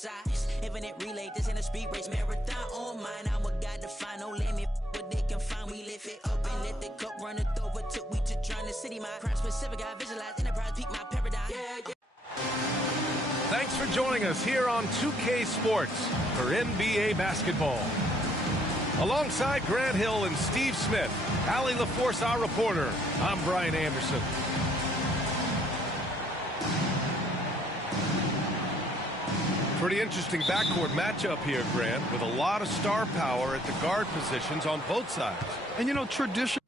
sides. Infinite relay, this in a speed race marathon on mine. I'm a god to find, no limit. What they can find, we lift it up and let the cup run it over till we to drown the city. My crime specific, I visualize enterprise, peak my paradigm. Thanks for joining us here on 2K Sports for NBA basketball. Alongside Grant Hill and Steve Smith, Allie LaForce, our reporter, I'm Brian Anderson. Pretty interesting backcourt matchup here, Grant, with a lot of star power at the guard positions on both sides. And you know, traditionally,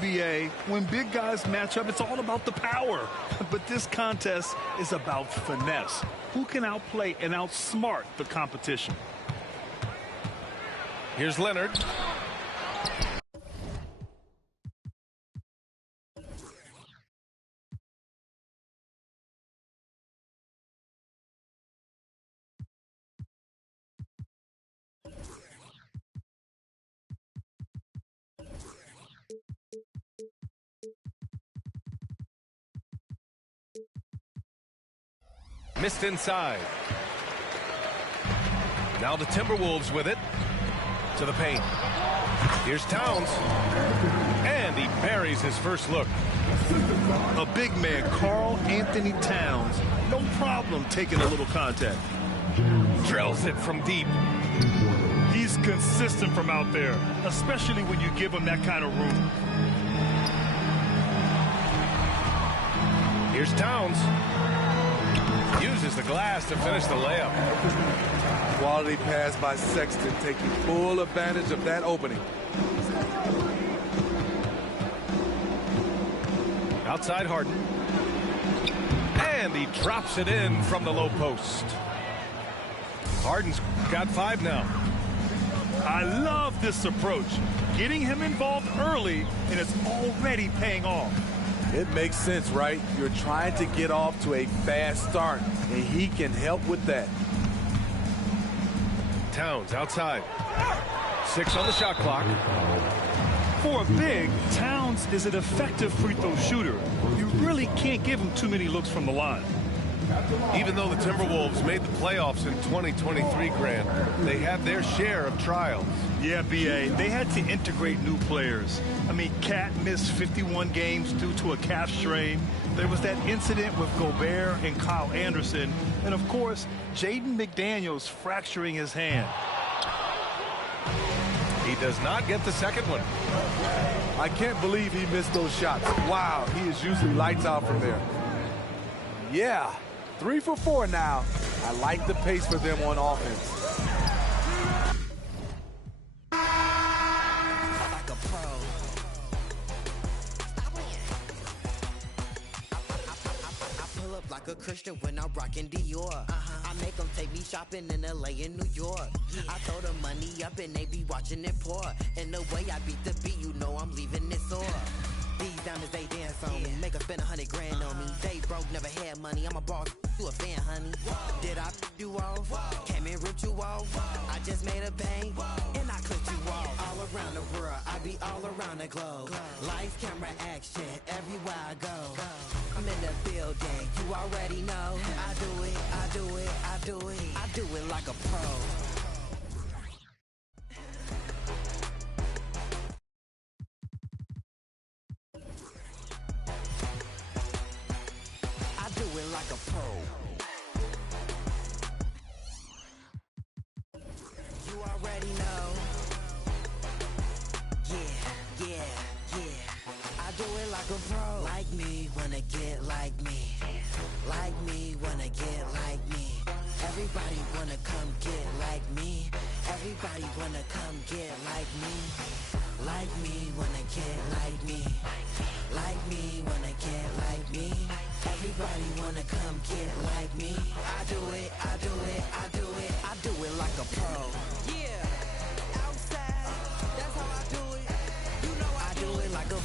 BA, when big guys match up, it's all about the power. But this contest is about finesse. Who can outplay and outsmart the competition? Here's Leonard. Missed inside. Now the Timberwolves with it. To the paint. Here's Towns. And he buries his first look. A big man, Karl Anthony Towns. No problem taking a little contact. Drills it from deep. He's consistent from out there, especially when you give him that kind of room. Here's Towns. Uses the glass to finish the layup. Quality pass by Sexton, taking full advantage of that opening. Outside Harden. And he drops it in from the low post. Harden's got 5 now. I love this approach. Getting him involved early, and it's already paying off. It makes sense, right? You're trying to get off to a fast start, and he can help with that. Towns outside. 6 on the shot clock. For a big, Towns is an effective free throw shooter. You really can't give him too many looks from the line. Even though the Timberwolves made the playoffs in 2023, Grant, they had their share of trials. Yeah, B.A., they had to integrate new players. I mean, Cat missed 51 games due to a calf strain. There was that incident with Gobert and Kyle Anderson. And, of course, Jaden McDaniels fracturing his hand. He does not get the second one. I can't believe he missed those shots. Wow, he is usually lights out from there. Yeah, 3 for 4 now. I like the pace for them on offense. Like a Christian when I'm rocking Dior. I make them take me shopping in LA and New York. I throw the money up and they be watching it pour. And the way I beat the beat, you know I'm leaving it sore. These diamonds, they dance on me. Make her spend 100 grand on me. They broke, never had money. I'm a boss, you a fan, honey. Did I you off? Came and ripped you off. I just made a bang and I clipped you off. All around the world, I be all around the globe. Lights, camera, action, everywhere I go. I'm in the building, you already know. I do it, I do it, I do it. I do it like a pro. Like a pro. You already know. Yeah. I do it like a pro. Like me, wanna get like me. Like me, wanna get like me. Everybody wanna come get like me. Everybody wanna come get like me. Like me, wanna get like me. Like me, wanna get like me. Everybody wanna come get like me. I do it, I do it, I do it. I do it like a pro. Yeah, outside, that's how I do it. You know I do it like a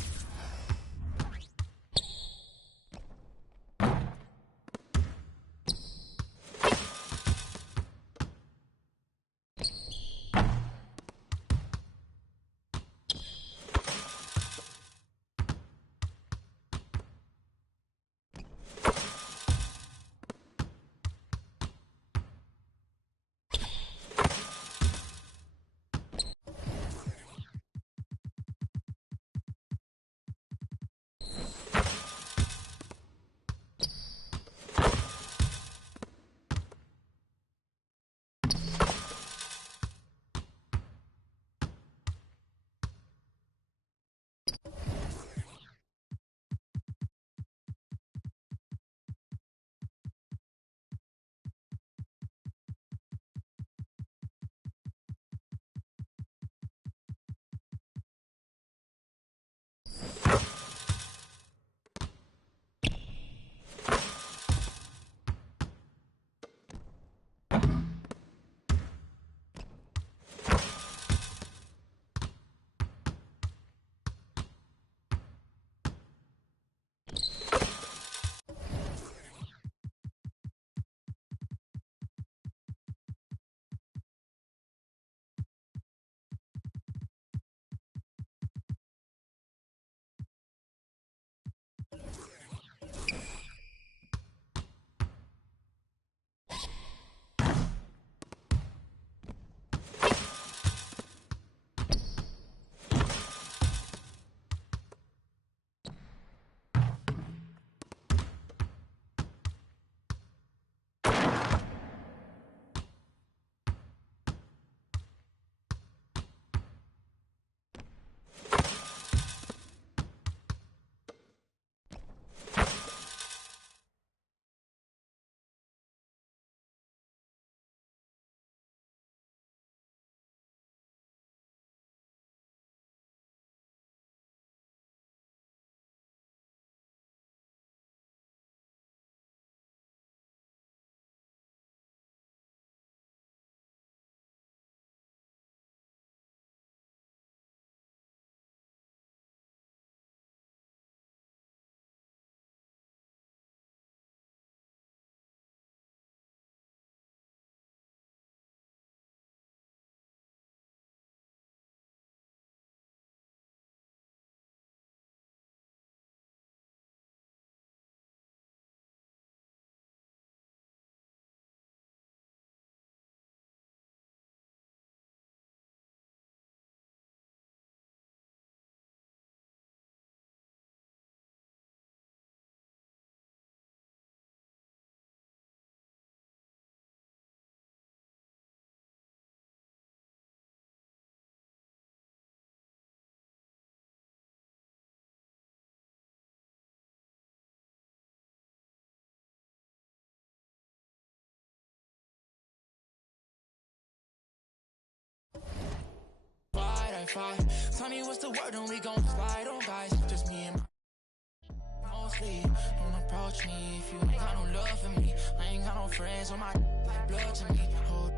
5. Tell me what's the word and we gon' slide on guys. Just me and my mostly. Don't approach me if you ain't got no love for me. I ain't got no friends on my like blood to me. Hold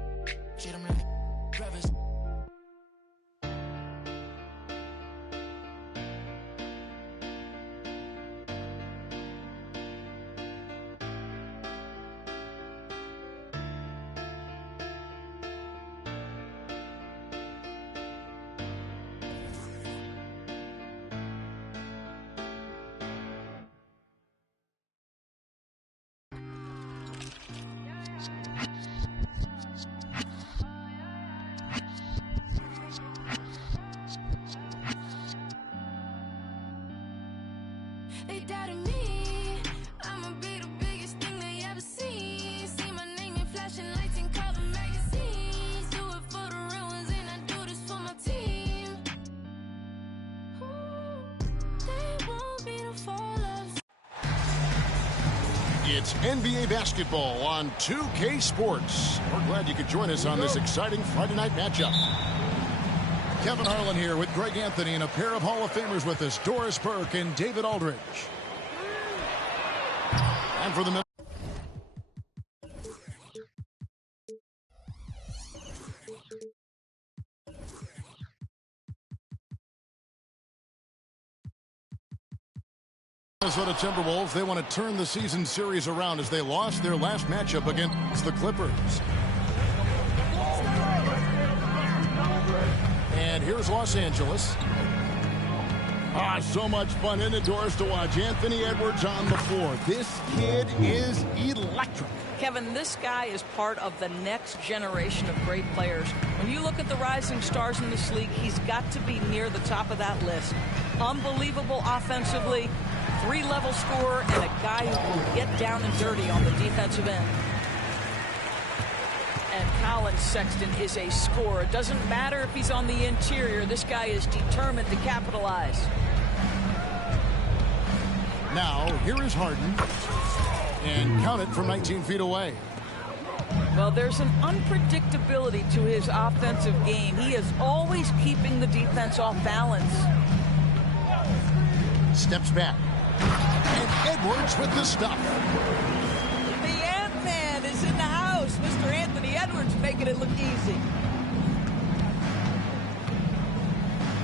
shit, I'm like brothers. They doubted me. I'ma be the biggest thing they ever seen. See my name in flashing lights and cover magazines. Do it for the real ones and I do this for my team. They won't be the fall of. It's NBA basketball on 2K Sports. We're glad you could join us on this exciting Friday night matchup. Kevin Harlan here with Greg Anthony and a pair of Hall of Famers with us, Doris Burke and David Aldridge. And for the Minnesota Timberwolves, they want to turn the season series around as they lost their last matchup against the Clippers. And here's Los Angeles. So much fun in the doors to watch. Anthony Edwards on the floor. This kid is electric. Kevin, this guy is part of the next generation of great players. When you look at the rising stars in this league, he's got to be near the top of that list. Unbelievable offensively, three-level scorer, and a guy who will get down and dirty on the defensive end. And Colin Sexton is a scorer. It doesn't matter if he's on the interior. This guy is determined to capitalize. Now, here is Harden. And count it from 19 feet away. Well, there's an unpredictability to his offensive game. He is always keeping the defense off balance. Steps back. And Edwards with the stuff. The Ant-Man is in the house. Mr. Anthony Edwards making it look easy.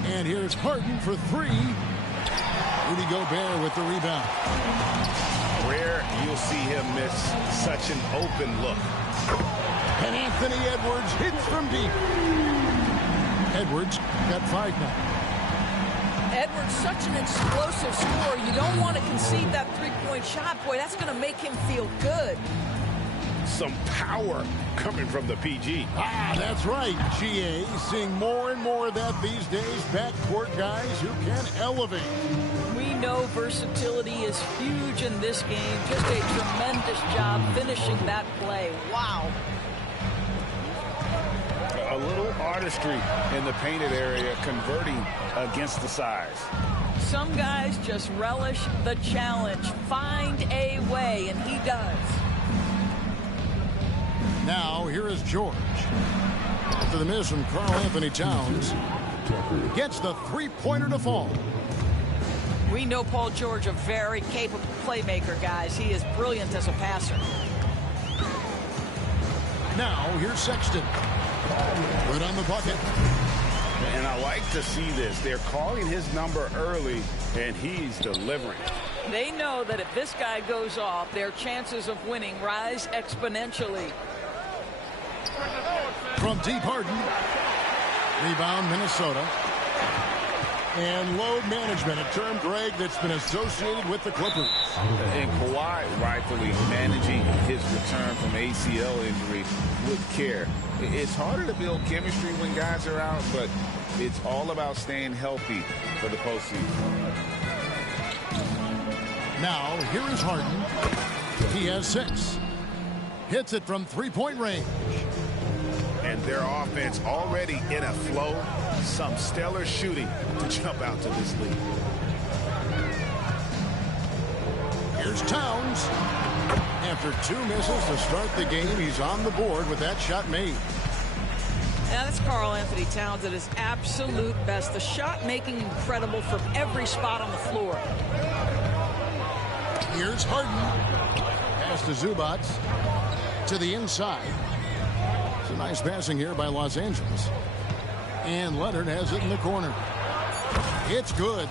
And here's Harden for three. Rudy Gobert with the rebound. Rare you'll see him miss such an open look. And Anthony Edwards hits from deep. Edwards got 5 now. Edwards, such an explosive scorer. You don't want to concede that three-point shot. Boy, that's going to make him feel good. Some power coming from the PG. That's right, GA. Seeing more and more of that these days. Backcourt guys who can elevate. We know versatility is huge in this game. Just a tremendous job finishing that play. Wow. A little artistry in the painted area, converting against the size. Some guys just relish the challenge. Find a way, and he does. Now, here is George. After the miss from Karl Anthony Towns. Gets the three-pointer to fall. We know Paul George, a very capable playmaker, guys. He is brilliant as a passer. Now, here's Sexton. Right on the bucket. And I like to see this. They're calling his number early, and he's delivering. They know that if this guy goes off, their chances of winning rise exponentially. From deep, Harden. Rebound, Minnesota. And load management, a term, Greg, that's been associated with the Clippers. And Kawhi rightfully managing his return from ACL injury with care. It's harder to build chemistry when guys are out, but it's all about staying healthy for the postseason. Now, here is Harden. He has 6. Hits it from three-point range. And their offense already in a flow. Some stellar shooting to jump out to this lead. Here's Towns. After 2 misses to start the game, he's on the board with that shot made. Now that's Karl-Anthony Towns at his absolute best. The shot making incredible from every spot on the floor. Here's Harden. Pass to Zubac. To the inside. It's a nice passing here by Los Angeles. And Leonard has it in the corner. It's good.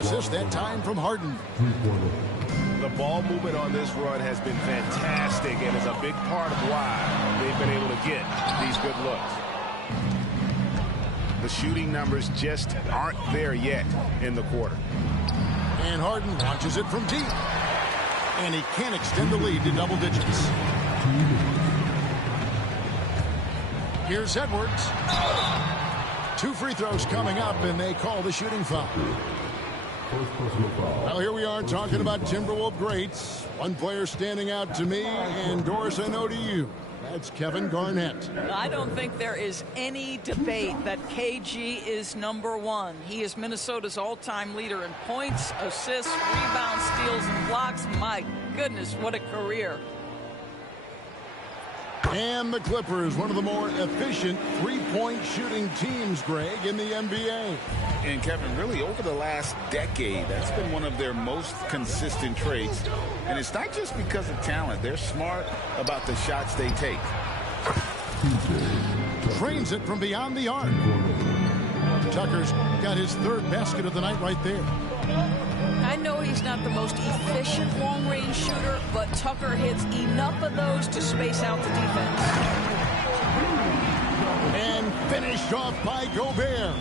Assist that time from Harden. The ball movement on this run has been fantastic and is a big part of why they've been able to get these good looks. The shooting numbers just aren't there yet in the quarter. And Harden launches it from deep. And he can't extend the lead to double digits. Here's Edwards. 2 free throws coming up, and they call the shooting foul. Well, here we are talking about Timberwolves greats. One player standing out to me, and Doris, I know to you. That's Kevin Garnett. I don't think there is any debate that KG is #1. He is Minnesota's all-time leader in points, assists, rebounds, steals, and blocks. My goodness, what a career. And the Clippers, one of the more efficient three-point shooting teams, Greg, in the NBA. And Kevin, really over the last decade, that's been one of their most consistent traits. And it's not just because of talent. They're smart about the shots they take. Trains it from beyond the arc. Tucker's got his 3rd basket of the night right there. I know he's not the most efficient long-range shooter, but Tucker hits enough of those to space out the defense. And finished off by Gobert.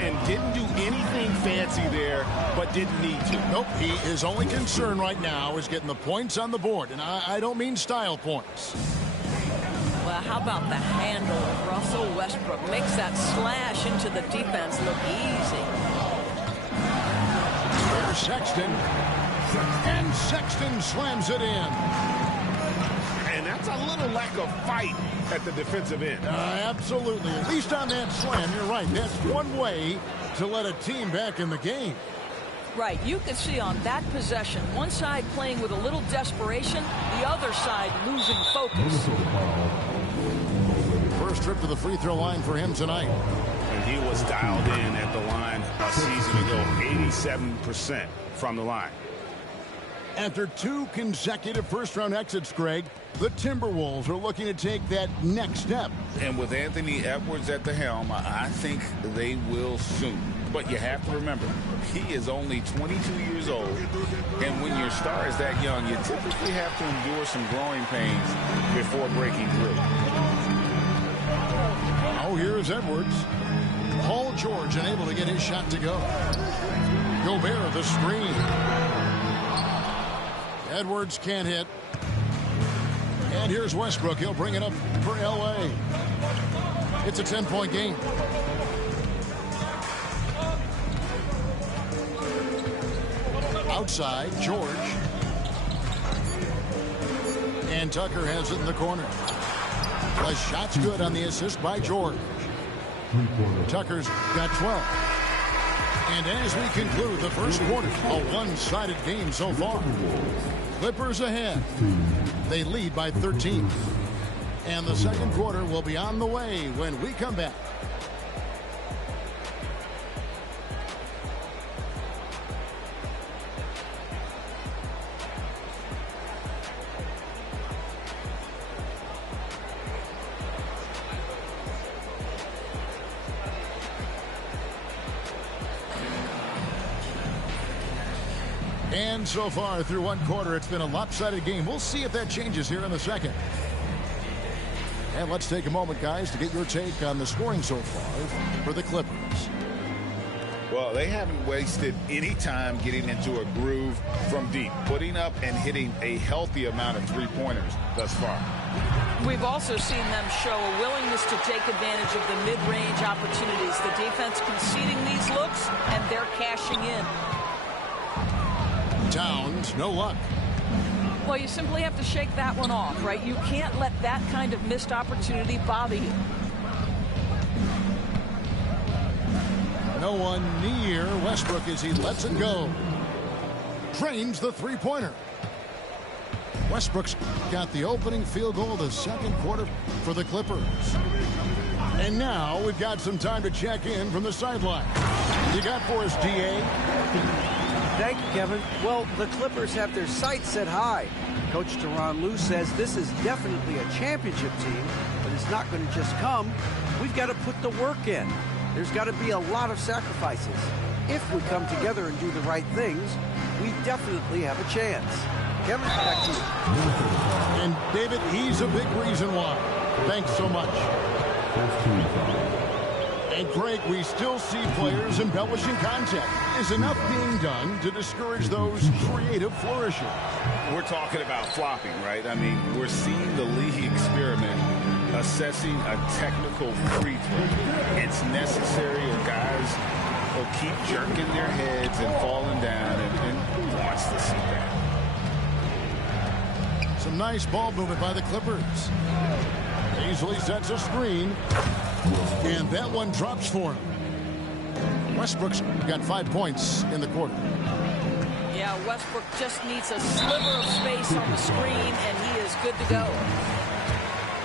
And didn't do anything fancy there, but didn't need to. Nope, his only concern right now is getting the points on the board. And I don't mean style points. Well, how about the handle of Russell Westbrook? Makes that slash into the defense look easy. There's Sexton. And Sexton slams it in. And that's a little lack of fight at the defensive end. Absolutely. At least on that slam, you're right. That's one way to let a team back in the game. Right. You can see on that possession, one side playing with a little desperation, the other side losing focus. First trip to the free throw line for him tonight. And he was dialed in at the line a season ago, 87% from the line. After 2 consecutive first-round exits, Greg, the Timberwolves are looking to take that next step. And with Anthony Edwards at the helm, I think they will soon. But you have to remember, he is only 22 years old. And when your star is that young, you typically have to endure some growing pains before breaking through. Oh, here's Edwards. Paul George unable to get his shot to go. Gobert the screen. Edwards can't hit. And here's Westbrook. He'll bring it up for L.A. It's a 10-point game. Outside, George. And Tucker has it in the corner. The shot's good on the assist by George. Tucker's got 12. And as we conclude the first quarter, a one-sided game so far. Clippers ahead. They lead by 13. And the second quarter will be on the way when we come back. And so far through one quarter, it's been a lopsided game. We'll see if that changes here in the second. And let's take a moment, guys, to get your take on the scoring so far for the Clippers. Well, they haven't wasted any time getting into a groove from deep, putting up and hitting a healthy amount of three-pointers thus far. We've also seen them show a willingness to take advantage of the mid-range opportunities. The defense conceding these looks, and they're cashing in. Towns, no luck. Well, you simply have to shake that one off, right? You can't let that kind of missed opportunity bother you. No one near Westbrook as he lets it go. Drains the three-pointer. Westbrook's got the opening field goal of the second quarter for the Clippers. And now we've got some time to check in from the sideline. You got for us, D.A.? Thank you, Kevin. Well, the Clippers have their sights set high. Coach Tyronn Lue says this is definitely a championship team, but it's not going to just come. We've got to put the work in. There's got to be a lot of sacrifices. If we come together and do the right things, we definitely have a chance. Kevin, back to you. And David, he's a big reason why. Thanks so much. And Greg, we still see players embellishing contact. Is enough being done to discourage those creative flourishes? We're talking about flopping, right? I mean, we're seeing the league experiment assessing a technical free throw. It's necessary, or guys will keep jerking their heads and falling down, and wants to see that. Some nice ball movement by the Clippers. Easily sets a screen, and that one drops for him. Westbrook's got 5 points in the quarter. Yeah, Westbrook just needs a sliver of space on the screen, and he is good to go.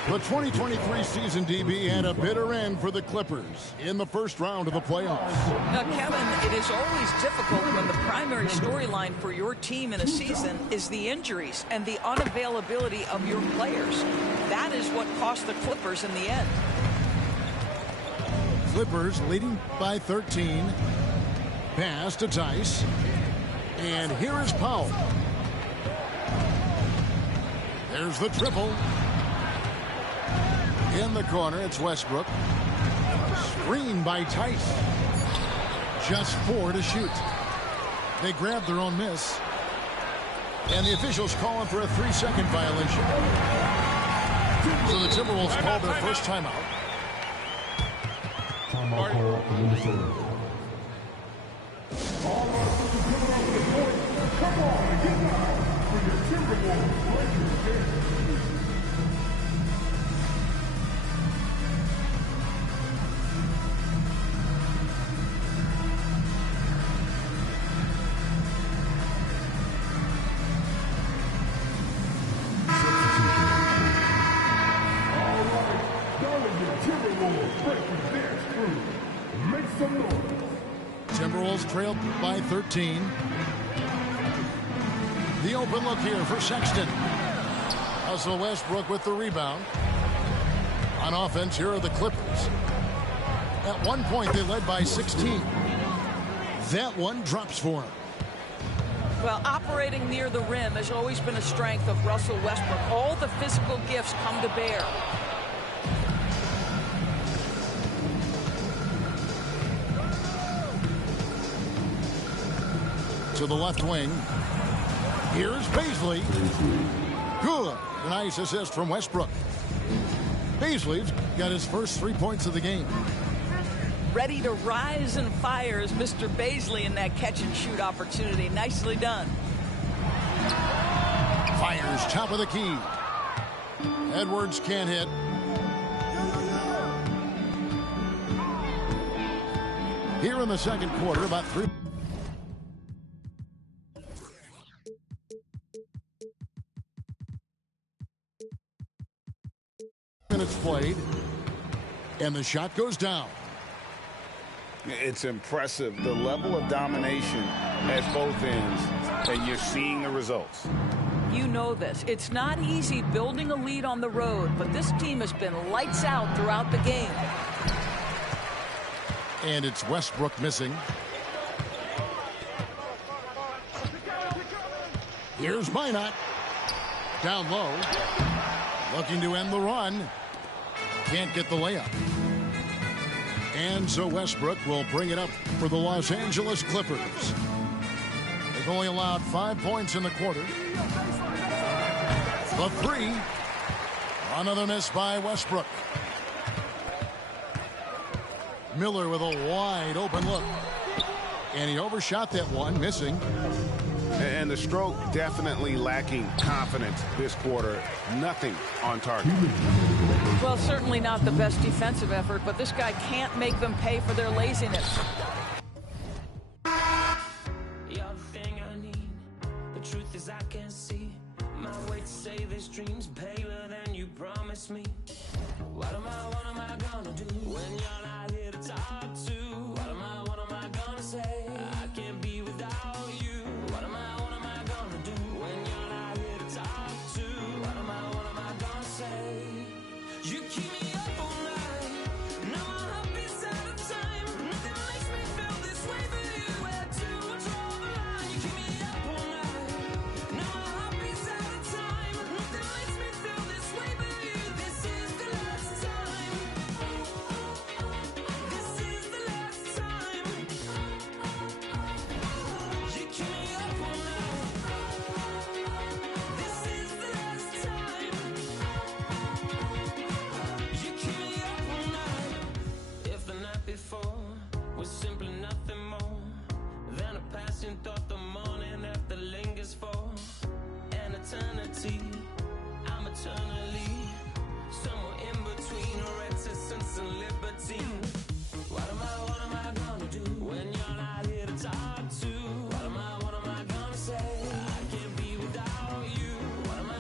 The 2023 season, DB, had a bitter end for the Clippers in the first round of the playoffs. Now, Kevin, it is always difficult when the primary storyline for your team in a season is the injuries and the unavailability of your players. That is what cost the Clippers in the end. Clippers leading by 13. Pass to Tice. And here is Powell. There's the triple. In the corner, it's Westbrook. Screen by Tice. Just 4 to shoot. They grab their own miss. And the officials calling for a 3-second violation. So the Timberwolves call their first timeout. Timeout call for Minnesota. Come on, get down for your Timberwolves Lakers game. Timberwolves trailed by 13. The open look here for Sexton. Russell Westbrook with the rebound. On offense, here are the Clippers. At one point, they led by 16. That one drops for him. Well, operating near the rim has always been a strength of Russell Westbrook. All the physical gifts come to bear. To the left wing. Here's Paisley. Good. A nice assist from Westbrook. Paisley's got his first 3 points of the game. Ready to rise and fire is Mr. Paisley in that catch-and-shoot opportunity. Nicely done. Fires top of the key. Edwards can't hit. Here in the second quarter, about 3 minutes played, and the shot goes down. It's impressive, the level of domination at both ends, and you're seeing the results. You know this. It's not easy building a lead on the road, but this team has been lights out throughout the game. And it's Westbrook missing. Here's Minot. Down low. Looking to end the run. Can't get the layup. And so Westbrook will bring it up for the Los Angeles Clippers. They've only allowed 5 points in the quarter. The three. Another miss by Westbrook. Miller with a wide open look. And he overshot that one, missing. And the stroke definitely lacking confidence this quarter. Nothing on target. Well, certainly not the best defensive effort, but this guy can't make them pay for their laziness. You're the thing I need. The truth is I can't see my way to say this dream's paler than you promised me. What am I gonna do when you're not here to talk to? What am I gonna say? I can't be without you. What am I gonna do when you're not here to talk to? What am I gonna say? You keep me up all night. Now my heart beats out of time. Nothing makes me feel this way but you. Where to draw the line? You keep me up all night. Now my heart beats out of time. Nothing makes me feel this way but you. This is the last time. This is the last time. You keep me up all night. This is the last time. You keep me up all night. If the night before was simply nothing more than a passing thought, the morning after lingers for an eternity. I'm eternally somewhere in between reticence and liberty. What am I gonna do when you're not here to talk to? What am I gonna say? I can't be without you. What am I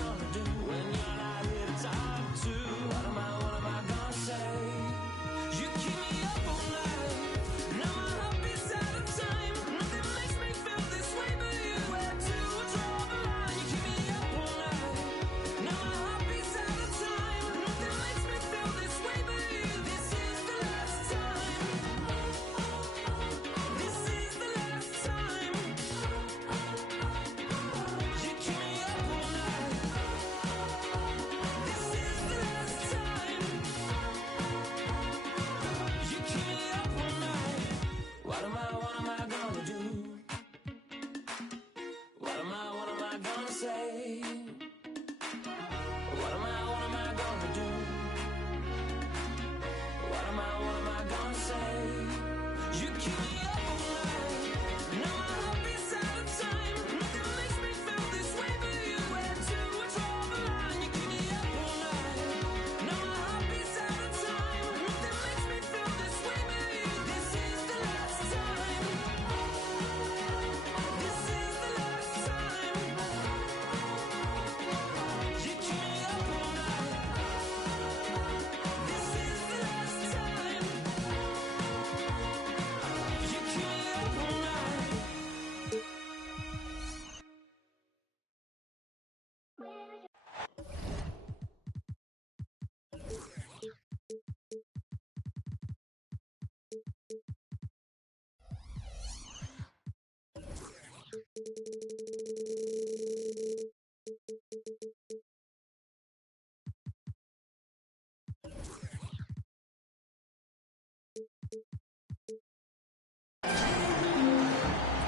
gonna do when you're not here to talk to? What am I gonna say? You keep me up all night. Now my heart beats out of time. Nothing makes me feel this way but you. Where to draw the line? You keep me up all night. Now my heart beats out of time. Nothing makes me feel this way but you. This is the last time. This is the last time. You keep me up all night. This is the last time. You keep me up all night. What am I gonna do? What am I gonna say? What am I gonna do? What am I gonna say? You keep me up all night. Now my heart beats out of time. Nothing makes me feel this way but you. Where to draw the line? You keep me up all night. Now my heart beats out of time. Nothing makes me feel this way but you. This is the last time. This is the last time. You keep me up all night. This is the last time. You keep me up all night.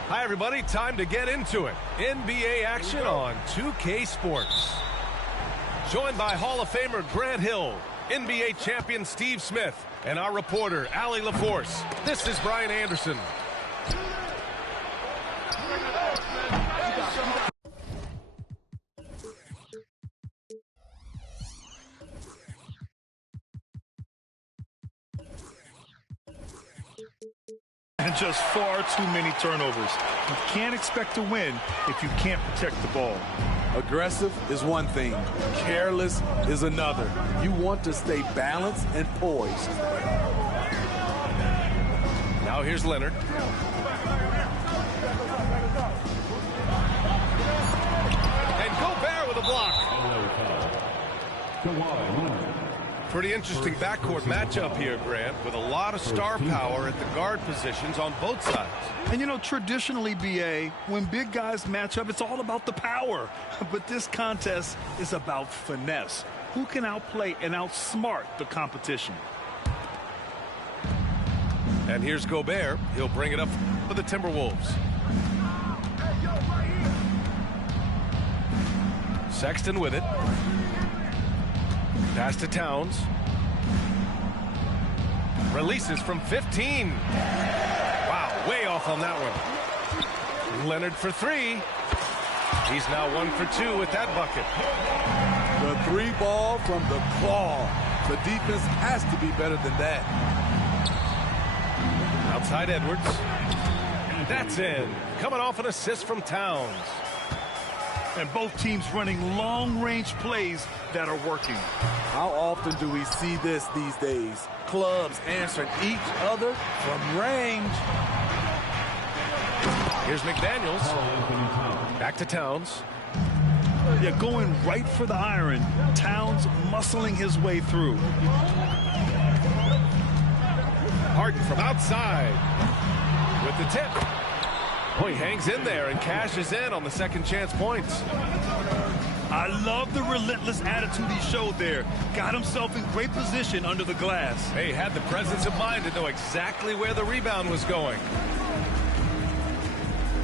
Hi, everybody. Time to get into it. NBA action on 2K Sports. Joined by Hall of Famer Grant Hill, NBA champion Steve Smith, and our reporter, Allie LaForce. This is Brian Anderson. And just far too many turnovers. You can't expect to win if you can't protect the ball. Aggressive is one thing. Careless is another. You want to stay balanced and poised. Now here's Leonard. And Gobert with a block. Pretty interesting backcourt matchup here, Grant, with a lot of star power at the guard positions on both sides. And, you know, traditionally, B.A., when big guys match up, it's all about the power. But this contest is about finesse. Who can outplay and outsmart the competition? And here's Gobert. He'll bring it up for the Timberwolves. Sexton with it. Pass to Towns. Releases from 15. Wow, way off on that one. Leonard for three. He's now 1 for 2 with that bucket. The three ball from the claw. The defense has to be better than that. Outside Edwards. That's in. Coming off an assist from Towns. And both teams running long-range plays that are working. How often do we see this these days? Clubs answering each other from range. Here's McDaniels. Back to Towns. Yeah, going right for the iron. Towns muscling his way through. Harden from outside with the tip. Oh, he hangs in there and cashes in on the second chance points. I love the relentless attitude he showed there. Got himself in great position under the glass. Hey, had the presence of mind to know exactly where the rebound was going.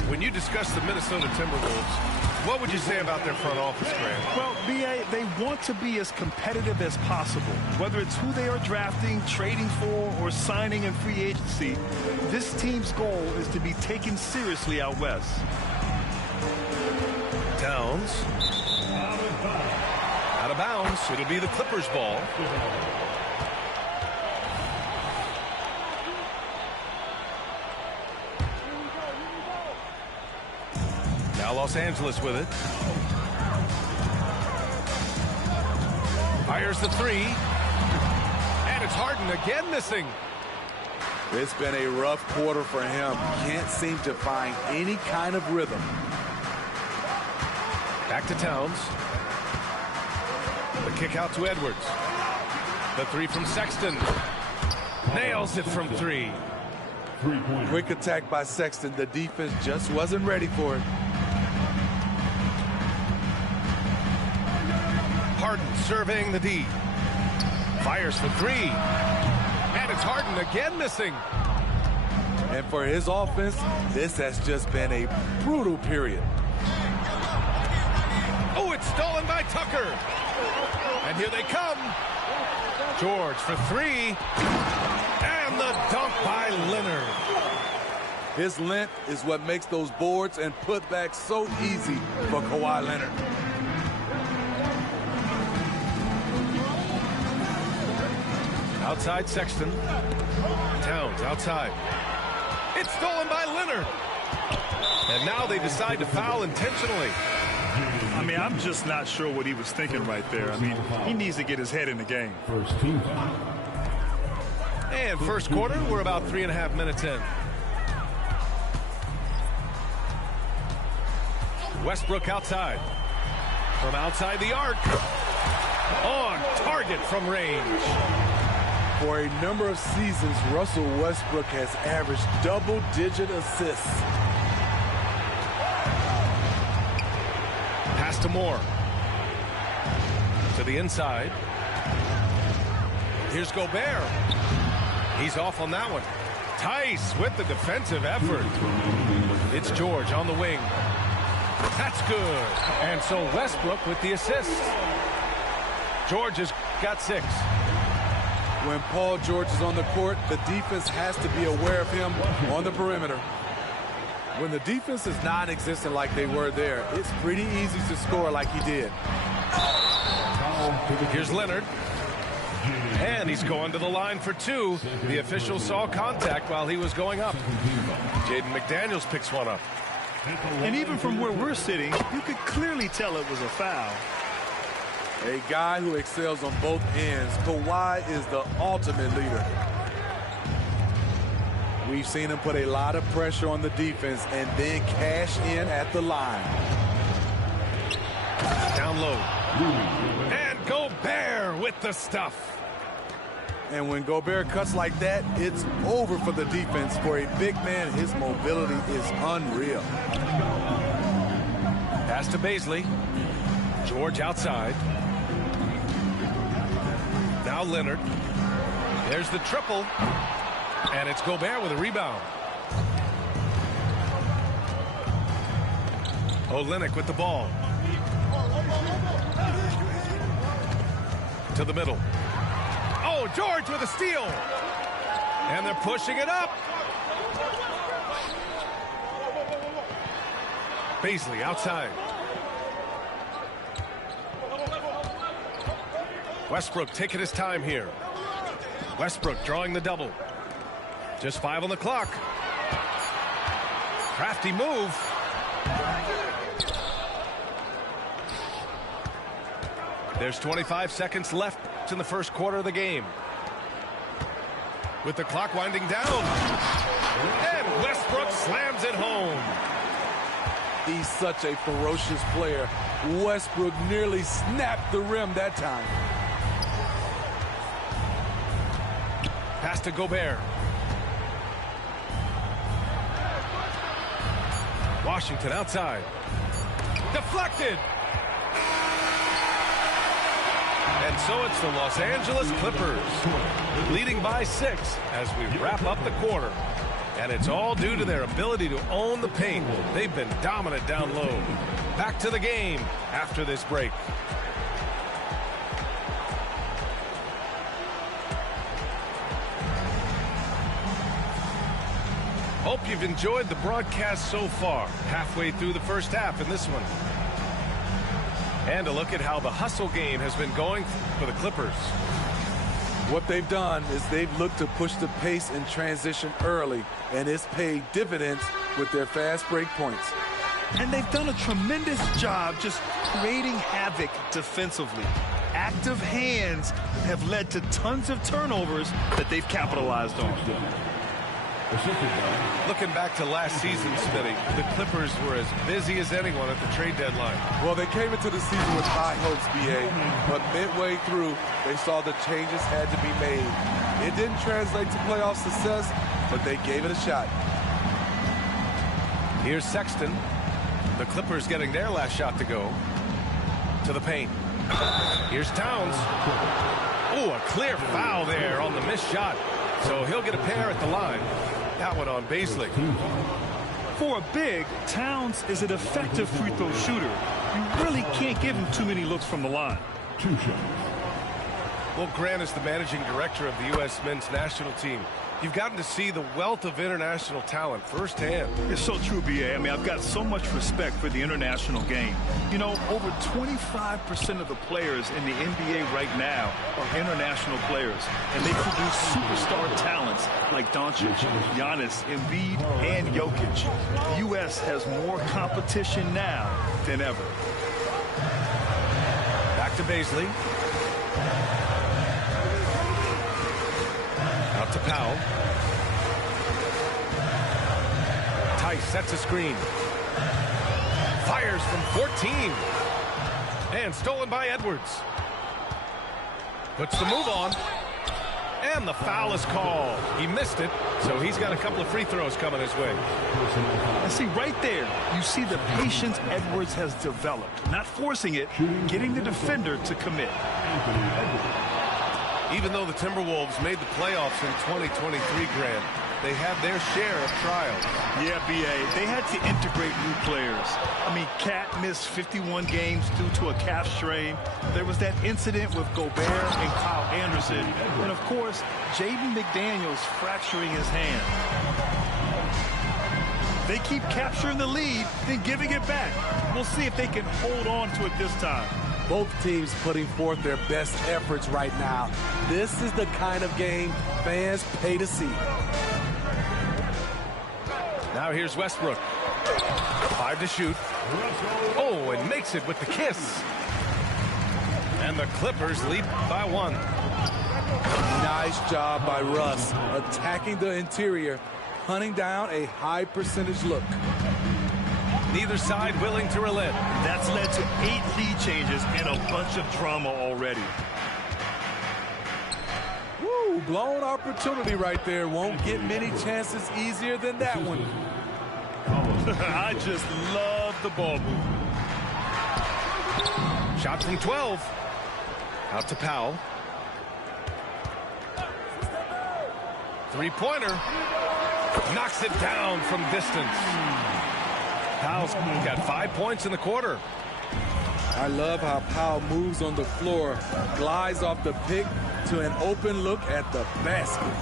When you discuss the Minnesota Timberwolves, what would you say about their front office, Grant? Well, B.A., they want to be as competitive as possible. Whether it's who they are drafting, trading for, or signing in free agency, this team's goal is to be taken seriously out west. Towns. Out of bounds. It'll be the Clippers' ball. Now Los Angeles with it. Fires the three. And it's Harden again missing. It's been a rough quarter for him. Can't seem to find any kind of rhythm. Back to Towns. The kick out to Edwards. The three from Sexton. Nails it from three. Quick attack by Sexton. The defense just wasn't ready for it. Harden surveying the D. Fires for three. And it's Harden again missing. And for his offense, this has just been a brutal period. Oh, it's stolen by Tucker. And here they come. George for three. And the dunk by Leonard. His length is what makes those boards and putbacks so easy for Kawhi Leonard. Outside Sexton. Towns outside. It's stolen by Leonard. And now they decide to foul intentionally. I mean, I'm just not sure what he was thinking right there. I mean, he needs to get his head in the game. First team foul. And first quarter, we're about 3.5 minutes in. Westbrook outside. From outside the arc. On target from range. For a number of seasons, Russell Westbrook has averaged double-digit assists. Pass to Moore. To the inside. Here's Gobert. He's off on that one. Tice with the defensive effort. It's George on the wing. That's good. And so Westbrook with the assist. George has got 6. When Paul George is on the court, the defense has to be aware of him on the perimeter. When the defense is non-existent like they were there, it's pretty easy to score like he did. Here's Leonard. And he's going to the line for 2. The official saw contact while he was going up. Jaden McDaniels picks one up. And even from where we're sitting, you could clearly tell it was a foul. A guy who excels on both ends. Kawhi is the ultimate leader. We've seen him put a lot of pressure on the defense and then cash in at the line. Down low. And Gobert with the stuff. And when Gobert cuts like that, it's over for the defense. For a big man, his mobility is unreal. Pass to Baisley. George outside. Now Leonard. There's the triple. And it's Gobert with a rebound. Olynyk with the ball. To the middle. Oh, George with a steal. And they're pushing it up. Baisley outside. Westbrook taking his time here. Westbrook drawing the double. Just 5 on the clock. Crafty move. There's 25 seconds left in the first quarter of the game. With the clock winding down. And Westbrook slams it home. He's such a ferocious player. Westbrook nearly snapped the rim that time. Pass to Gobert. Washington outside. Deflected. And so it's the Los Angeles Clippers leading by 6 as we wrap up the quarter. And it's all due to their ability to own the paint. They've been dominant down low. Back to the game after this break. Hope you've enjoyed the broadcast so far. Halfway through the first half in this one. And a look at how the hustle game has been going for the Clippers. What they've done is they've looked to push the pace in transition early, and it's paid dividends with their fast break points. And they've done a tremendous job just creating havoc defensively. Active hands have led to tons of turnovers that they've capitalized on. Looking back to last season, Smitty, the Clippers were as busy as anyone at the trade deadline. Well, they came into the season with high hopes, B.A., but midway through, they saw the changes had to be made. It didn't translate to playoff success, but they gave it a shot. Here's Sexton. The Clippers getting their last shot to go. To the paint. Here's Towns. Oh, a clear foul there on the missed shot. So he'll get a pair at the line. That one on Baisley. For a big, Towns is an effective free throw shooter. You really can't give him too many looks from the line. Well, Grant is the managing director of the U.S. men's national team. You've gotten to see the wealth of international talent firsthand. It's so true, B.A. I mean, I've got so much respect for the international game. You know, over 25% of the players in the NBA right now are international players, and they produce superstar talents like Doncic, Giannis, Embiid, and Jokic. The U.S. has more competition now than ever. Back to Baisley. Out to Powell. Tice sets a screen. Fires from 14. And stolen by Edwards. Puts the move on. And the foul is called. He missed it, so he's got a couple of free throws coming his way. And see, right there, you see the patience Edwards has developed. Not forcing it, getting the defender to commit. Even though the Timberwolves made the playoffs in 2023, Grant, they had their share of trials. Yeah, B.A., they had to integrate new players. I mean, Cat missed 51 games due to a calf strain. There was that incident with Gobert and Kyle Anderson. And, of course, Jaden McDaniels fracturing his hand. They keep capturing the lead, then giving it back. We'll see if they can hold on to it this time. Both teams putting forth their best efforts right now. This is the kind of game fans pay to see. Now here's Westbrook. 5 to shoot. Oh, and makes it with the kiss. And the Clippers lead by 1. Nice job by Russ, attacking the interior, hunting down a high percentage look. Neither side willing to relent. That's led to 8 lead changes and a bunch of drama already. Woo, blown opportunity right there. Won't get many chances easier than that one. I just love the ball move. Shot from 12. Out to Powell. Three-pointer. Knocks it down from distance. Powell's got 5 points in the quarter. I love how Powell moves on the floor, glides off the pick to an open look at the basket.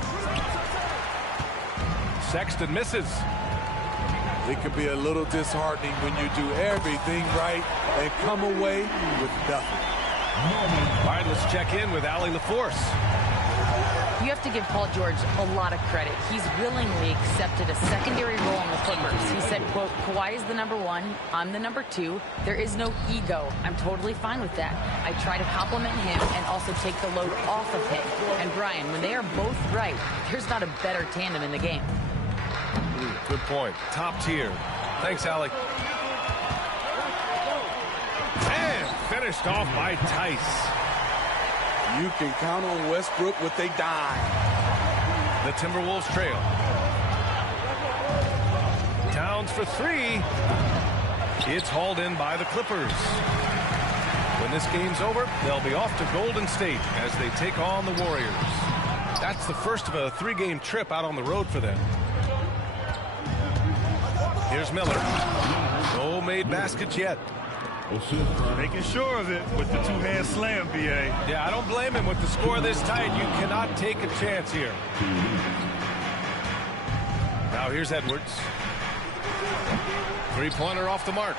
Sexton misses. It can be a little disheartening when you do everything right and come away with nothing. All right, let's check in with Allie LaForce. You have to give Paul George a lot of credit. He's willingly accepted a secondary role in the Clippers. He said, quote, Kawhi is the #1, I'm the #2. There is no ego. I'm totally fine with that. I try to compliment him and also take the load off of him. And Brian, when they are both right, there's not a better tandem in the game. Good point. Top tier. Thanks, Allie. And finished off by Tice. You can count on Westbrook with a dime. The Timberwolves trail. Towns for 3. It's hauled in by the Clippers. When this game's over, they'll be off to Golden State as they take on the Warriors. That's the first of a 3-game trip out on the road for them. Here's Miller. No made baskets yet. Making sure of it with the two-hand slam, B.A. Yeah, I don't blame him. With the score this tight, you cannot take a chance here. Now here's Edwards. 3-pointer off the mark.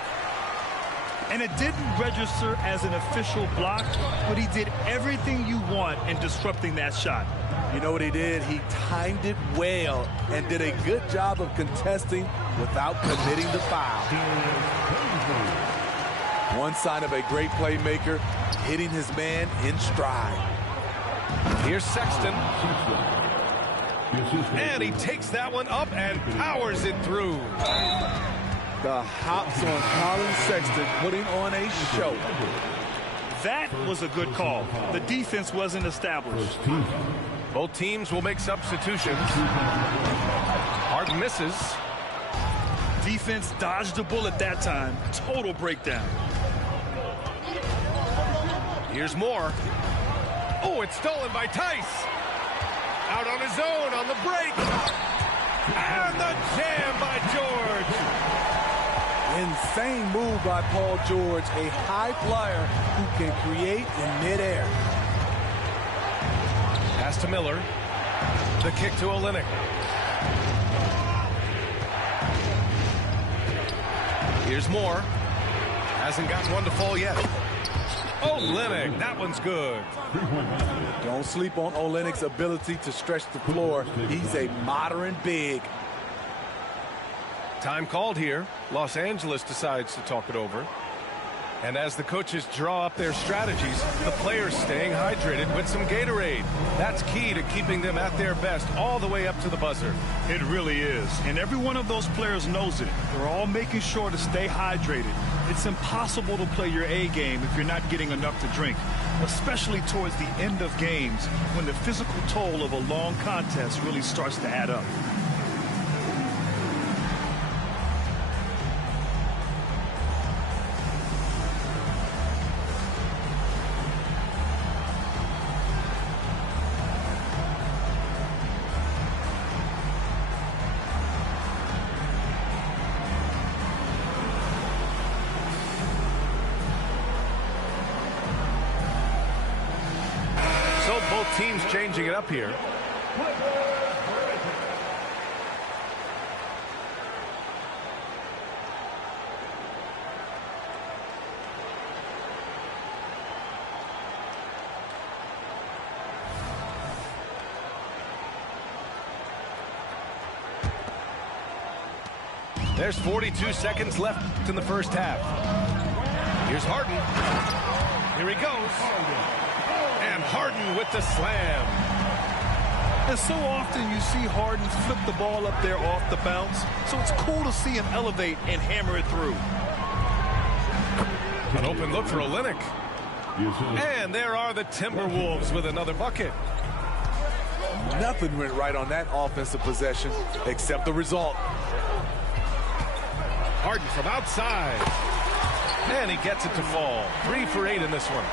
And it didn't register as an official block, but he did everything you want in disrupting that shot. You know what he did? He timed it well and did a good job of contesting without committing the foul. One sign of a great playmaker, hitting his man in stride. Here's Sexton. And he takes that one up and powers it through. The hops on Colin Sexton putting on a show. That was a good call. The defense wasn't established. Both teams will make substitutions. Harden misses. Defense dodged the bullet that time. Total breakdown. Here's more. Oh, it's stolen by Tice. Out on his own on the break. And the jam by George. Insane move by Paul George, a high flyer who can create in midair. Pass to Miller. The kick to Olynyk. Here's more. Hasn't gotten one to fall yet. Olynyk, that one's good. Don't sleep on Olynyk's ability to stretch the floor. He's a modern big. Time called here. Los Angeles decides to talk it over. And as the coaches draw up their strategies, the players staying hydrated with some Gatorade. That's key to keeping them at their best all the way up to the buzzer. It really is. And every one of those players knows it. They're all making sure to stay hydrated. It's impossible to play your A game if you're not getting enough to drink, especially towards the end of games when the physical toll of a long contest really starts to add up. So both teams changing it up here. There's 42 seconds left in the first half. Here's Harden. Here he goes. And Harden with the slam. And so often you see Harden flip the ball up there off the bounce. So it's cool to see him elevate and hammer it through. An open look for Olynyk. And there are the Timberwolves with another bucket. Nothing went right on that offensive possession except the result. Harden from outside. And he gets it to fall. 3 for 8 in this one.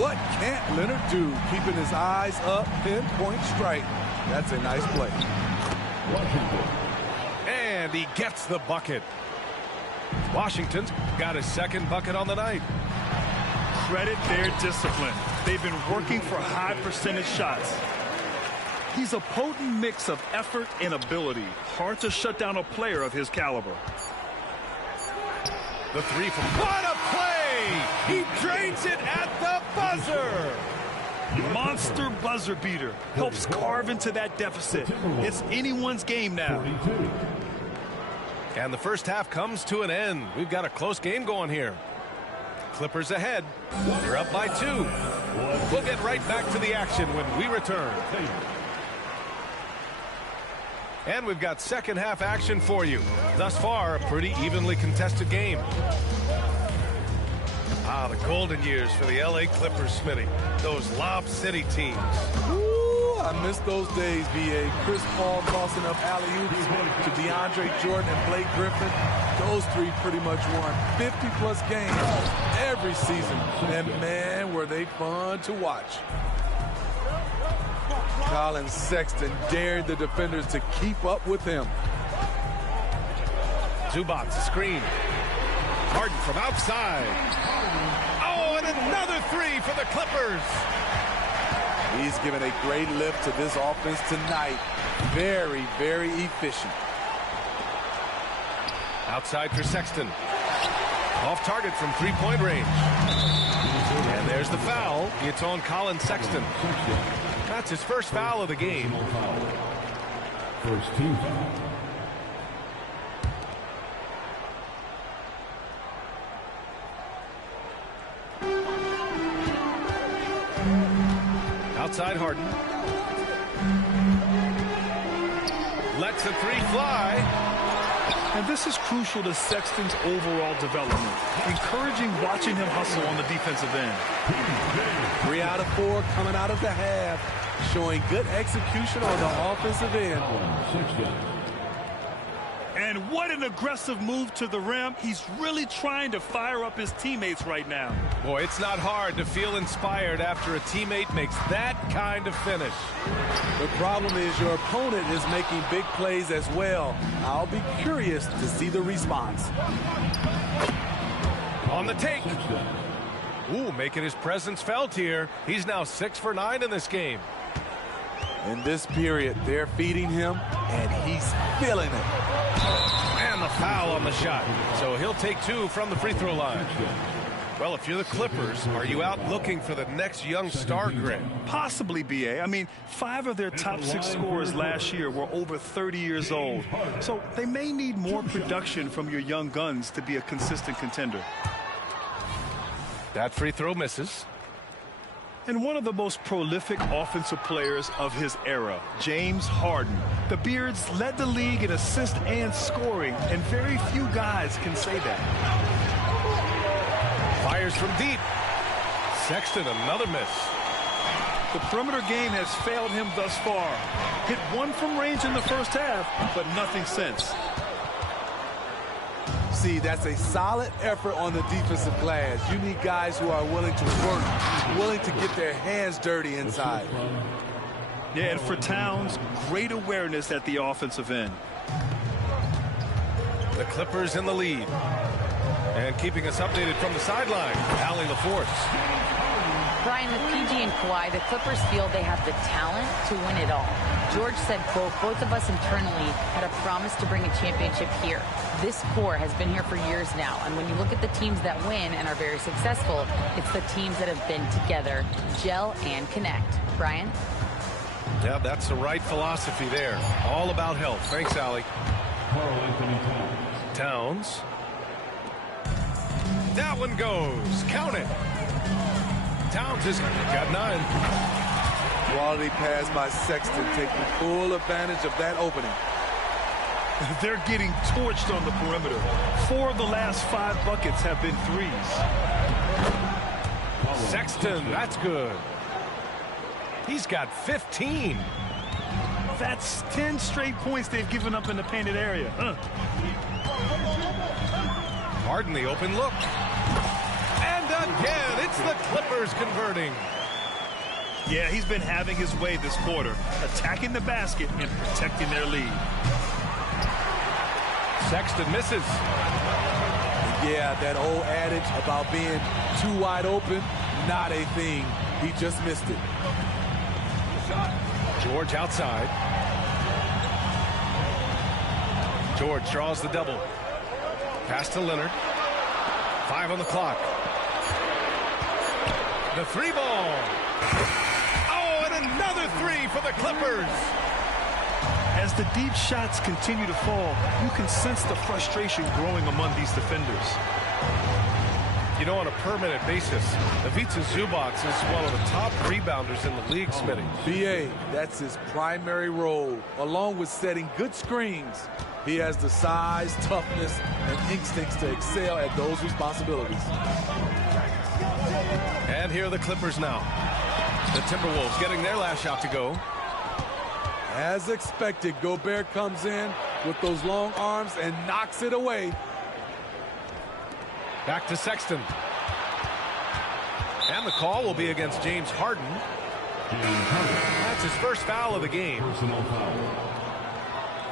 What can't Leonard do? Keeping his eyes up, pinpoint strike. That's a nice play. And he gets the bucket. Washington's got his second bucket on the night. Credit their discipline. They've been working for high percentage shots. He's a potent mix of effort and ability. Hard to shut down a player of his caliber. The three from... What a play! He drains it at the buzzer! Monster buzzer beater. Helps carve into that deficit. It's anyone's game now. And the first half comes to an end. We've got a close game going here. Clippers ahead. They're up by 2. We'll get right back to the action when we return. And we've got second half action for you. Thus far, a pretty evenly contested game. The golden years for the LA Clippers, Smitty. Those Lob City teams. Ooh, I miss those days, B.A. Chris Paul tossing up alley-oops to DeAndre Jordan and Blake Griffin. Those three pretty much won 50-plus games every season. And, man, were they fun to watch. Colin Sexton dared the defenders to keep up with him. Zubac, screen. Harden from outside. Oh, and another three for the Clippers. He's given a great lift to this offense tonight. Very, very efficient. Outside for Sexton. Off target from three-point range. And there's the foul. It's on Colin Sexton. That's his first foul of the game. First team foul. Outside Harden. Lets the three fly. And this is crucial to Sexton's overall development. Encouraging watching him hustle on the defensive end. 3 out of 4 coming out of the half. Showing good execution on the offensive end. And what an aggressive move to the rim. He's really trying to fire up his teammates right now. Boy, it's not hard to feel inspired after a teammate makes that kind of finish. The problem is your opponent is making big plays as well. I'll be curious to see the response. On the take. Ooh, making his presence felt here. He's now 6 for 9 in this game. In this period, they're feeding him, and he's feeling it. And the foul on the shot. So he'll take 2 from the free throw line. Well, if you're the Clippers, are you out looking for the next young star grid? Possibly, B.A. I mean, 5 of their top 6 scorers last year were over 30 years old. So they may need more production from your young guns to be a consistent contender. That free throw misses. And one of the most prolific offensive players of his era, James Harden. The Beards led the league in assists and scoring, and very few guys can say that. Fires from deep. Sexton, another miss. The perimeter game has failed him thus far. Hit 1 from range in the first half, but nothing since. See, that's a solid effort on the defensive glass. You need guys who are willing to work, willing to get their hands dirty inside. Yeah, and for Towns, great awareness at the offensive end. The Clippers in the lead. And keeping us updated from the sideline, Allie LaForce. Brian, with PG and Kawhi, the Clippers feel they have the talent to win it all. George said, quote, both of us internally had a promise to bring a championship here. This core has been here for years now, and when you look at the teams that win and are very successful, it's the teams that have been together, gel and connect. Brian? Yeah, that's the right philosophy there. All about health. Thanks, Allie. Towns. That one goes. Count it. Towns has got 9. Quality pass by Sexton, taking full advantage of that opening. They're getting torched on the perimeter. 4 of the last 5 buckets have been threes. Sexton, that's good. He's got 15. That's 10 straight points they've given up in the painted area. Harden, the open look. And again, it's the Clippers converting. Yeah, he's been having his way this quarter, attacking the basket and protecting their lead. Sexton misses. Yeah, that old adage about being too wide open, not a thing. He just missed it. George outside. George draws the double. Pass to Leonard. 5 on the clock. The 3-ball. Oh, and another 3 for the Clippers. As the deep shots continue to fall, you can sense the frustration growing among these defenders. You know, on a permanent basis, Ivica Zubac is one of the top rebounders in the league, Smitty. BA, that's his primary role, along with setting good screens. He has the size, toughness, and instincts to excel at those responsibilities. And here are the Clippers now. The Timberwolves getting their last shot to go. As expected, Gobert comes in with those long arms and knocks it away. Back to Sexton. And the call will be against James Harden. That's his first foul of the game. Personal foul.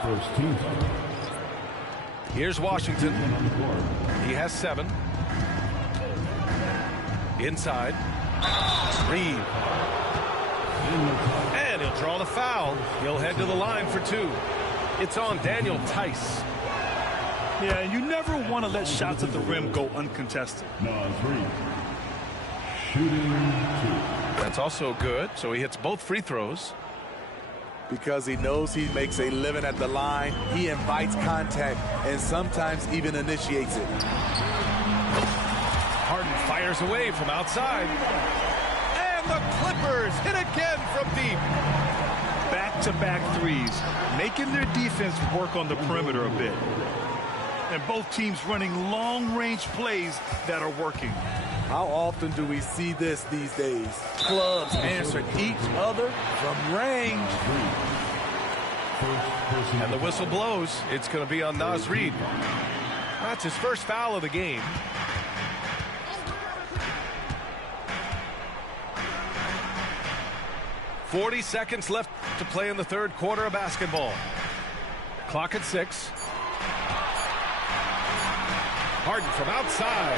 First team foul. Here's Washington. He has 7. Inside. Reed. And he'll draw the foul. He'll head to the line for 2. It's on Daniel Tice. Yeah, you never want to let shots at the rim go uncontested. Now 3. Shooting 2. That's also good, so he hits both free throws. Because he knows he makes a living at the line, he invites contact and sometimes even initiates it. Harden fires away from outside. And the Clippers hit again from deep. Back-to-back threes, making their defense work on the perimeter a bit. And both teams running long-range plays that are working. How often do we see this these days? Clubs answering each other from range. And the whistle blows. It's going to be on Naz Reid. That's his first foul of the game. "40 seconds left to play in the third quarter of basketball. Clock at 6. Harden from outside.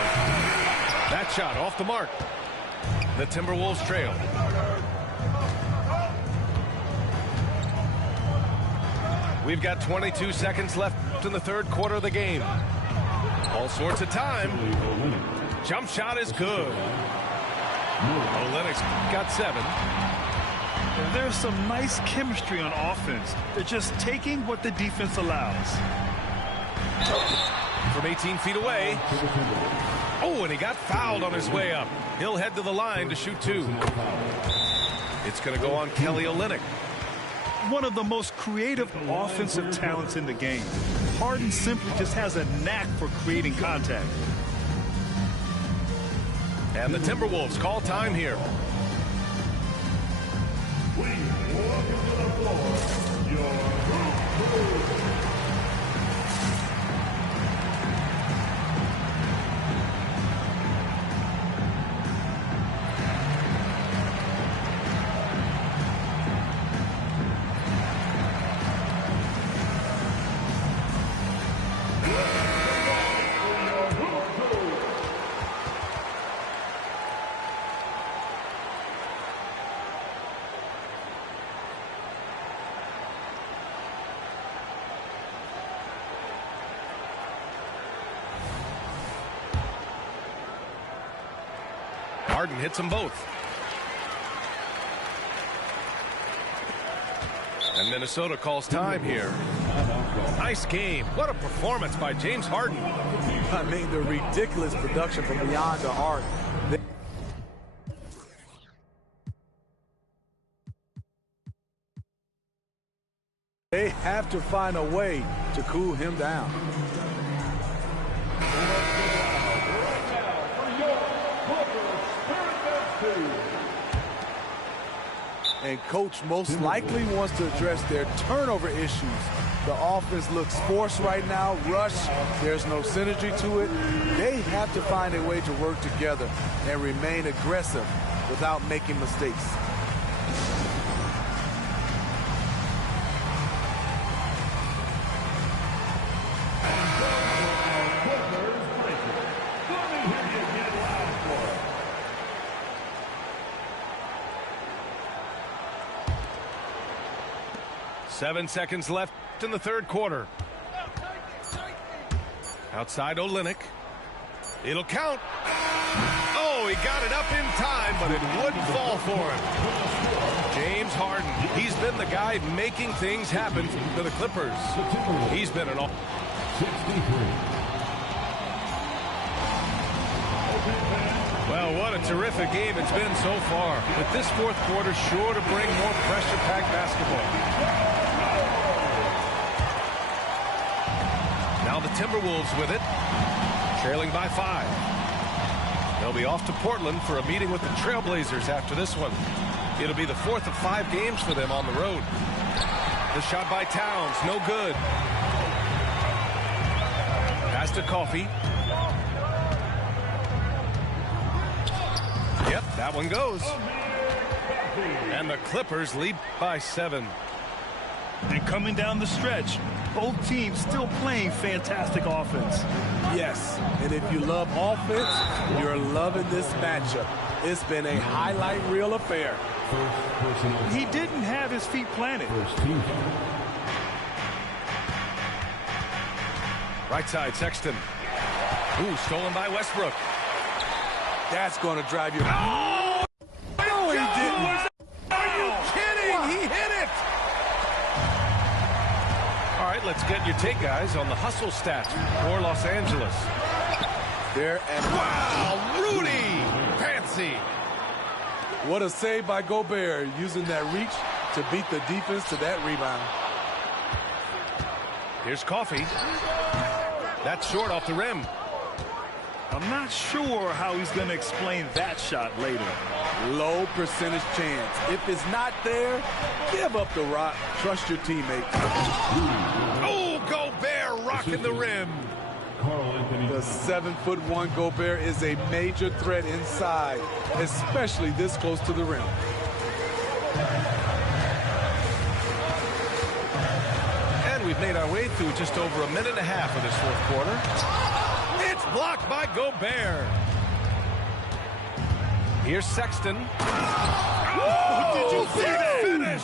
That shot off the mark. The Timberwolves trail. We've got 22 seconds left in the third quarter of the game. All sorts of time. Jump shot is good. Olynyk's got 7. There's some nice chemistry on offense. They're just taking what the defense allows. From 18 feet away. Oh, and he got fouled on his way up. He'll head to the line to shoot 2. It's going to go on Kelly Olynyk. One of the most creative offensive talents in the game. Harden simply just has a knack for creating contact. And the Timberwolves call time here. Welcome to the floor. Your crew. Harden hits them both. And Minnesota calls time here. Nice game. What a performance by James Harden. I mean, the ridiculous production from beyond the arc. They have to find a way to cool him down. And coach most likely wants to address their turnover issues. The offense looks forced right now, rush, there's no synergy to it. They have to find a way to work together and remain aggressive without making mistakes. 7 seconds left in the third quarter. Outside Olynyk. It'll count. Oh, he got it up in time, but it wouldn't fall for him. James Harden, he's been the guy making things happen for the Clippers. He's been an all. Well, what a terrific game it's been so far. But this fourth quarter sure to bring more pressure-packed basketball. Now the Timberwolves with it, trailing by 5. They'll be off to Portland for a meeting with the Trailblazers after this one. It'll be the fourth of 5 games for them on the road. The shot by Towns, no good. Pass to Coffey. Yep, that one goes. And the Clippers lead by 7. And coming down the stretch, both teams still playing fantastic offense. Yes, and if you love offense, you're loving this matchup. It's been a highlight reel affair. He didn't have his feet planted. Right side, Sexton. Ooh, stolen by Westbrook. That's going to drive you. Oh! No, he didn't. Are you kidding? He hit it. All right, let's get your take, guys, on the hustle stats for Los Angeles. There and wow, Rudy Fancy. What a save by Gobert, using that reach to beat the defense to that rebound. Here's Coffey. That's short off the rim. I'm not sure how he's going to explain that shot later. Low percentage chance. If it's not there, give up the rock. Trust your teammates. Oh, Gobert rocking the rim. The 7'1" Gobert is a major threat inside, especially this close to the rim. And we've made our way through just over a minute and a half of this fourth quarter. It's blocked by Gobert. Here's Sexton. Oh, did you see that finish?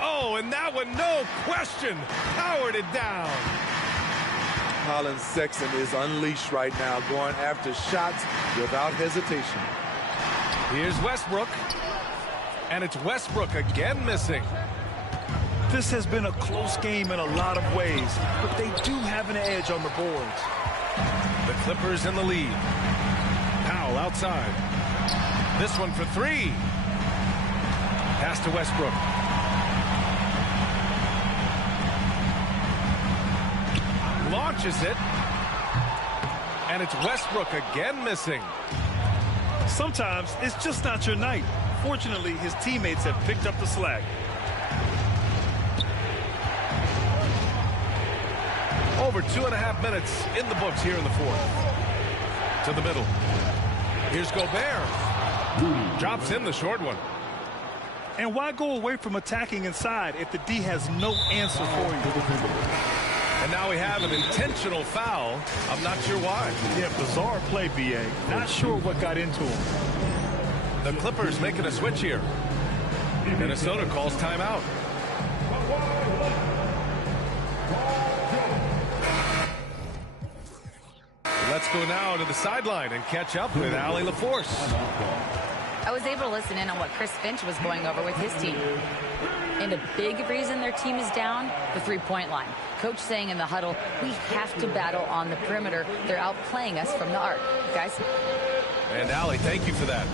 Oh, and that one, no question, powered it down. Colin Sexton is unleashed right now, going after shots without hesitation. Here's Westbrook. And it's Westbrook again missing. This has been a close game in a lot of ways, but they do have an edge on the boards. The Clippers in the lead. Powell outside. This one for 3. Pass to Westbrook. Launches it. And it's Westbrook again missing. Sometimes it's just not your night. Fortunately, his teammates have picked up the slack. Over 2.5 minutes in the books here in the fourth. To the middle. Here's Gobert. Drops in the short one. And why go away from attacking inside if the D has no answer for you? And now we have an intentional foul. I'm not sure why. Yeah, bizarre play, B.A. Not sure what got into him. The Clippers making a switch here. Minnesota calls timeout. Let's go now to the sideline and catch up with Allie LaForce. I was able to listen in on what Chris Finch was going over with his team. And a big reason their team is down, the three-point line. Coach saying in the huddle, we have to battle on the perimeter. They're outplaying us from the arc. Guys? And Allie, thank you for that.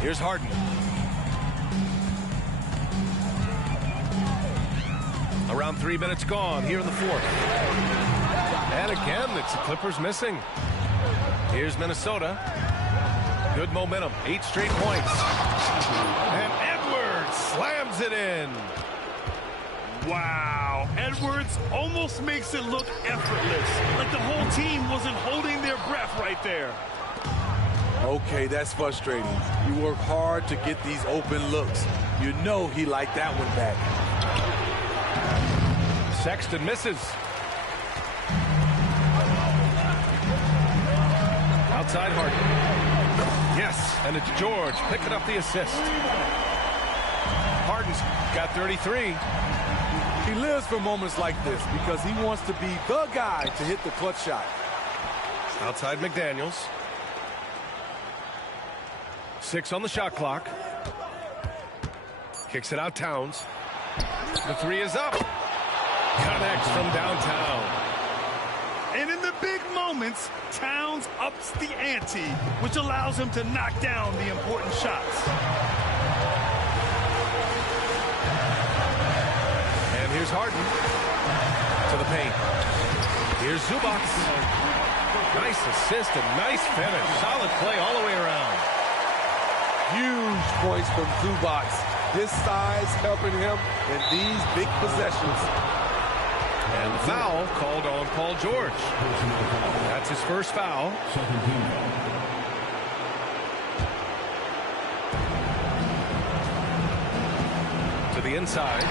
Here's Harden. Around 3 minutes gone here in the fourth. And again, it's the Clippers missing. Here's Minnesota. Good momentum. 8 straight points. And Edwards slams it in. Wow. Edwards almost makes it look effortless. Like the whole team wasn't holding their breath right there. Okay, that's frustrating. You work hard to get these open looks. You know he liked that one back. Sexton misses. Outside Harden. Yes, and it's George picking up the assist. Harden's got 33. He lives for moments like this because he wants to be the guy to hit the clutch shot. Outside McDaniels. 6 on the shot clock. Kicks it out Towns. The 3 is up. Connects from downtown. And in the big moments, Towns ups the ante, which allows him to knock down the important shots. And here's Harden to the paint. Here's Zubac. Nice assist and nice finish. Solid play all the way around. Huge points from Zubac. His size helping him in these big possessions. And the foul called on Paul George. That's his first foul. To the inside.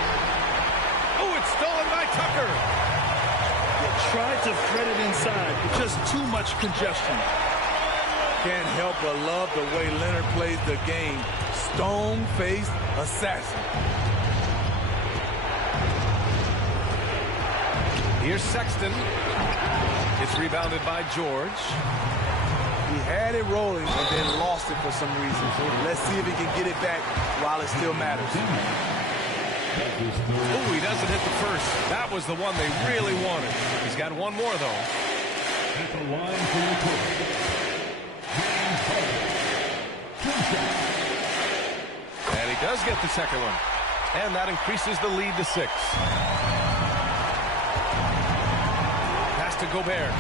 Oh, it's stolen by Tucker. They tried to thread it inside, but just too much congestion. Can't help but love the way Leonard plays the game. Stone-faced assassin. Here's Sexton. It's rebounded by George. He had it rolling and then lost it for some reason. Let's see if he can get it back while it still matters. Oh, he doesn't hit the first. That was the one they really wanted. He's got one more, though. At the line for the court. And he does get the second one. And that increases the lead to 6. Pass to Gobert.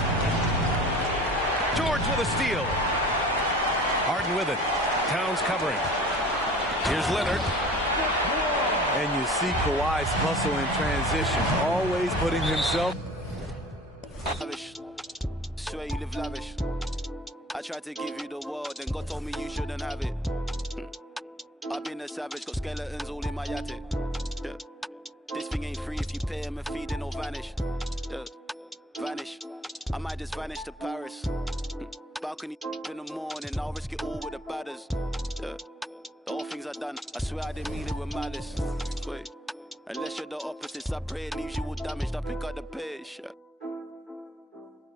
George with a steal. Harden with it. Towns covering. Here's Leonard. And you see Kawhi's hustle in transition, always putting himself. Lavish. Swear you live lavish. I tried to give you the world, then God told me you shouldn't have it. I've been a savage, got skeletons all in my attic. Yeah. This thing ain't free if you pay him a fee, then it'll vanish. Yeah. Vanish. I might just vanish to Paris. Balcony in the morning, I'll risk it all with the badders. Yeah. The whole things I done, I swear I didn't mean it with malice. Wait, unless you're the opposites, I pray it leaves you all damaged. I pick up the pace. Yeah.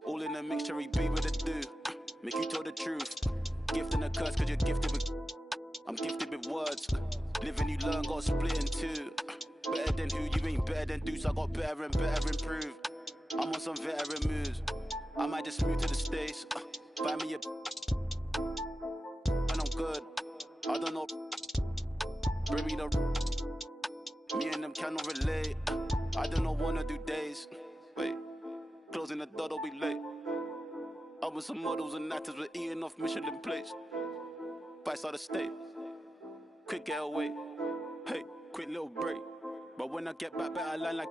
All in a mixture, he be with the do. Make you tell the truth. Gift and a curse, cause you're gifted with. I'm gifted with words. Live and you learn, got split in two. Better than who, you ain't better than Deuce. I got better and better improve. I'm on some veteran moves. I might just move to the States. Buy me a. When I'm good, I don't know. Bring me the. Me and them cannot relate. I don't know, wanna do days. Wait, closing the door, don't be late. I was some models and actors with eating off Michelin plates. Vice out of state. Quick getaway. Hey, quick little break. But when I get back, better line like.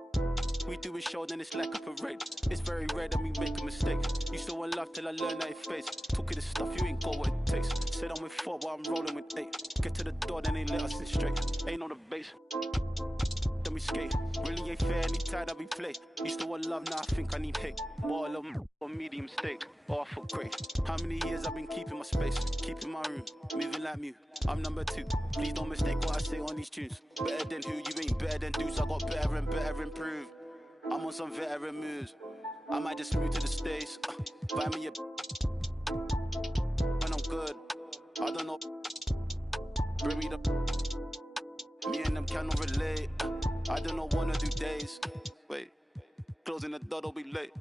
We do a show, then it's like a parade. It's very rare that we make a mistake. Used to want love till I learned that it fades. Talking this stuff, you ain't got what it takes. Said I'm with 4, but I'm rolling with 8. Get to the door, then they let us in straight. Ain't on the base. Then we skate. Really ain't fair, anytime that we play. Used to want love, now I think I need hate. Ball or medium steak. Oh, I feel great. How many years I've been keeping my space, keeping my room, moving like Mew. I'm number 2. Please don't mistake what I say on these tunes. Better than who, you ain't better than Deuce. I got better and better improve. I'm on some veteran moves. I might just move to the States. Buy me a. When I'm good, I don't know. Bring me the. Me and them cannot relate. I don't know, wanna do days. Wait, closing the door, don't be late.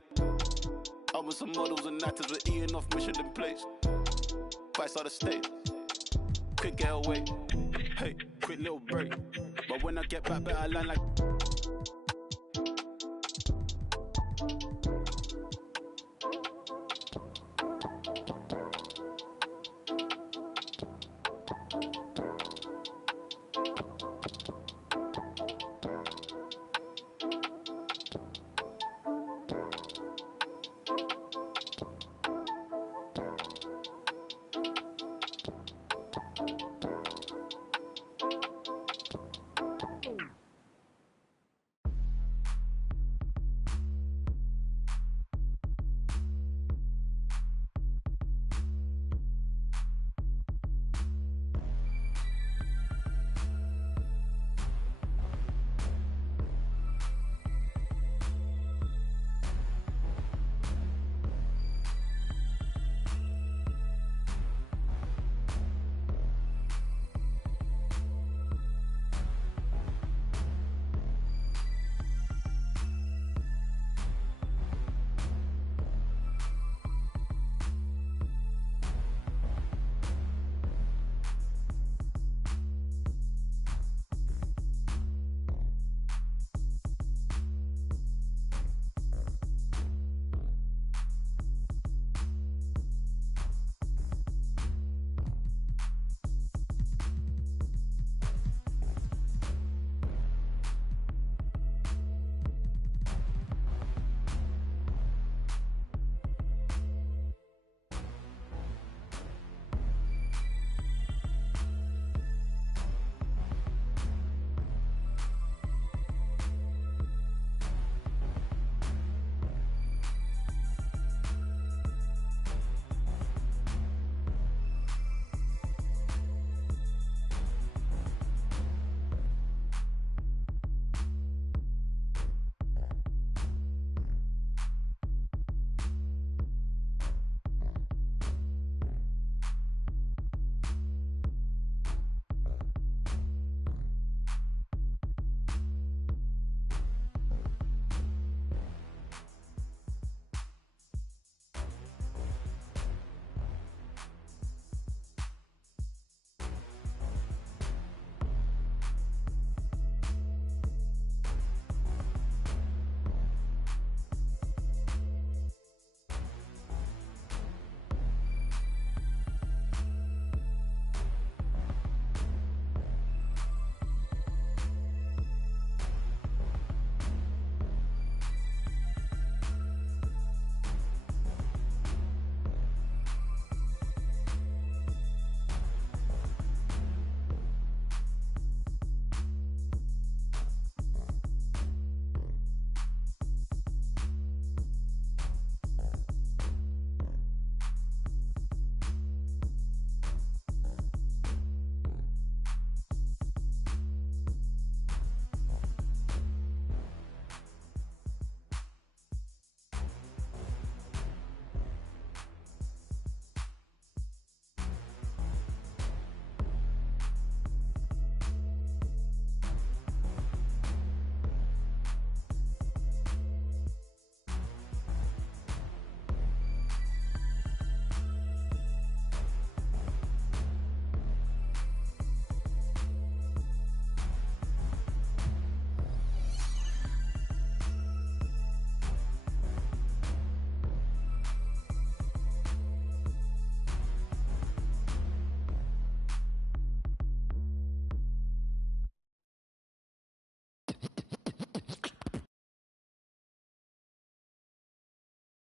I was some models and actors with eating off Michelin plates. Vice out of state. Quick getaway. Hey, quick little break. But when I get back, better line like.